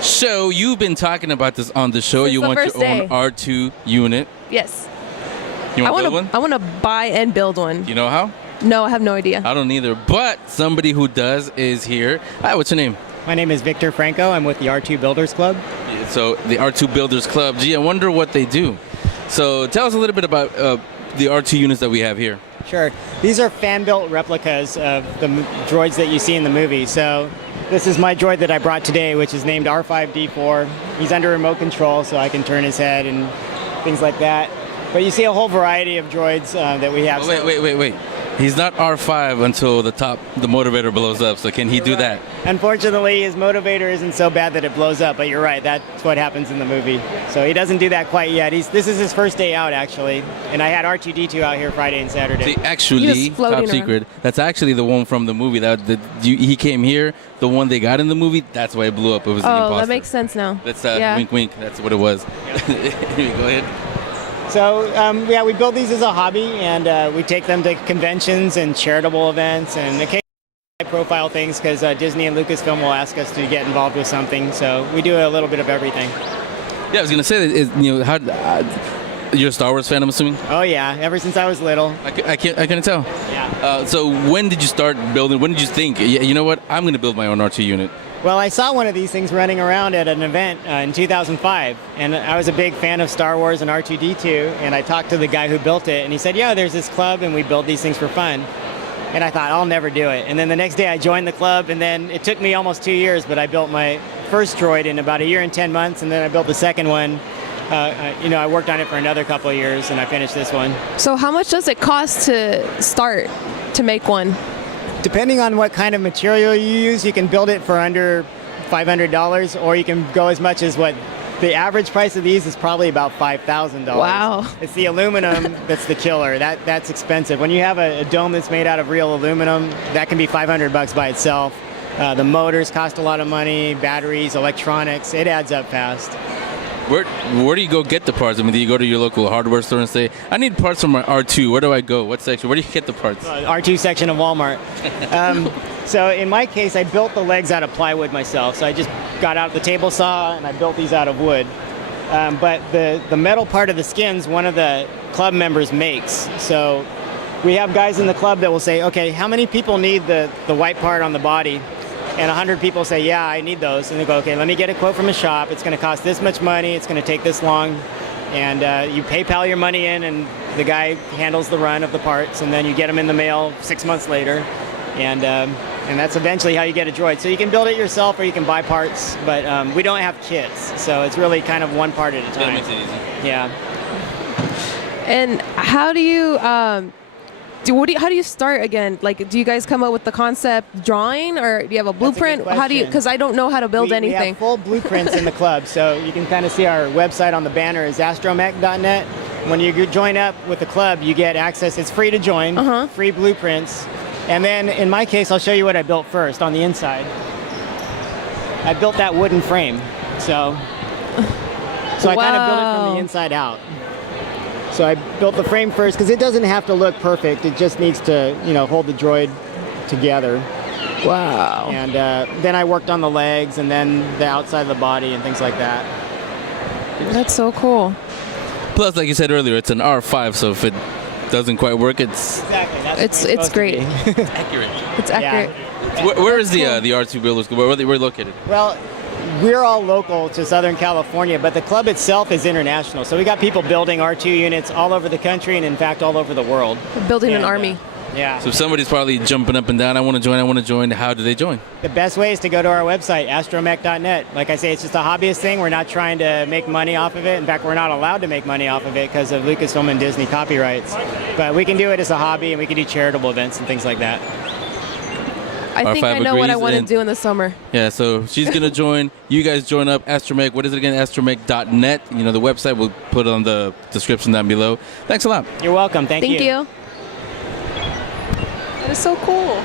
So you've been talking about this on the show. Since You the want first your own day. R2 unit. Yes. You I want to want build to. one? I want to buy and build one. You know how? No, I have no idea. I don't either. But somebody who does is here. Hi, what's your name? My name is Victor Franco. I'm with the R2 Builders Club. Yeah, so the R2 Builders Club. Gee, I wonder what they do. So tell us a little bit about the R2 units that we have here. Sure. These are fan-built replicas of the droids that you see in the movie. So this is my droid that I brought today, which is named R5D4. He's under remote control, so I can turn his head and things like that. But you see a whole variety of droids that we have. Oh, wait. He's not R5 until the motivator blows up. So can he do that? Unfortunately, his motivator isn't so bad that it blows up, but you're right. That's what happens in the movie. So he doesn't do that quite yet. This is his first day out, actually. And I had R2D2 out here Friday and Saturday. See, actually, top secret, that's actually the one from the movie. He came here, the one they got in the movie, that's why it blew up. It was the imposter. That makes sense now. That's wink, wink. That's what it was. Here, go ahead. So, we build these as a hobby, and we take them to conventions and charitable events and occasionally high-profile things because Disney and Lucasfilm will ask us to get involved with something. So we do a little bit of everything. Yeah, I was going to say, you're a Star Wars fan, I'm assuming? Oh, yeah, ever since I was little. I couldn't tell. Yeah. So when did you start building? When did you think, you know what, I'm going to build my own R2 unit? Well, I saw one of these things running around at an event in 2005, and I was a big fan of Star Wars and R2-D2, and I talked to the guy who built it, and he said, yeah, there's this club, and we build these things for fun. And I thought, I'll never do it. And then the next day I joined the club, and then it took me almost 2 years, but I built my first droid in about 1 year and 10 months, and then I built the second one. I worked on it for another couple of years, and I finished this one. So how much does it cost to start to make one? Depending on what kind of material you use, you can build it for under $500, or you can go as much as what the average price of these is probably about $5,000. Wow. It's the aluminum that's the killer. That's expensive. When you have a dome that's made out of real aluminum, that can be $500 by itself. The motors cost a lot of money, batteries, electronics. It adds up fast. Where do you go get the parts? I mean, do you go to your local hardware store and say, I need parts for my R2. Where do I go? What section? Where do you get the parts? R2 section of Walmart. So in my case, I built the legs out of plywood myself. So I just got out the table saw and I built these out of wood. But the metal part of the skins, one of the club members makes. So we have guys in the club that will say, okay, how many people need the white part on the body? And 100 people say, yeah, I need those. And they go, okay, let me get a quote from a shop. It's going to cost this much money. It's going to take this long. And you PayPal your money in, and the guy handles the run of the parts. And then you get them in the mail 6 months later. And that's eventually how you get a droid. So you can build it yourself, or you can buy parts. But we don't have kits. So it's really kind of one part at a time. That makes it easy. Yeah. And how do you... how do you start again? Like, do you guys come up with the concept drawing, or do you have a blueprint? How do you? Because I don't know how to build anything. We have full blueprints in the club, so you can kind of see our website on the banner is astromech.net. When you join up with the club, you get access. It's free to join, free blueprints, and then in my case, I'll show you what I built first on the inside. I built that wooden frame, so I kind of built it from the inside out. So I built the frame first because it doesn't have to look perfect. It just needs to, hold the droid together. Wow. And then I worked on the legs and then the outside of the body and things like that. That's so cool. Plus, like you said earlier, it's an R5, so if it doesn't quite work, it's... Exactly. It's great. It's accurate. It's accurate. Yeah. Where is the R2 Builders? Where are they located? Well, we're all local to Southern California, but the club itself is international. So we got people building R2 units all over the country and, in fact, all over the world. Building an army. Yeah. So if somebody's probably jumping up and down, I want to join. How do they join? The best way is to go to our website, astromech.net. Like I say, it's just a hobbyist thing. We're not trying to make money off of it. In fact, we're not allowed to make money off of it because of Lucasfilm and Disney copyrights. But we can do it as a hobby, and we can do charitable events and things like that. I think I know what I want to do in the summer. Yeah, so she's going to join. You guys join up. Astromech, what is it again? Astromech.net. The website, we'll put it on the description down below. Thanks a lot. You're welcome. Thank you. Thank you. That is so cool.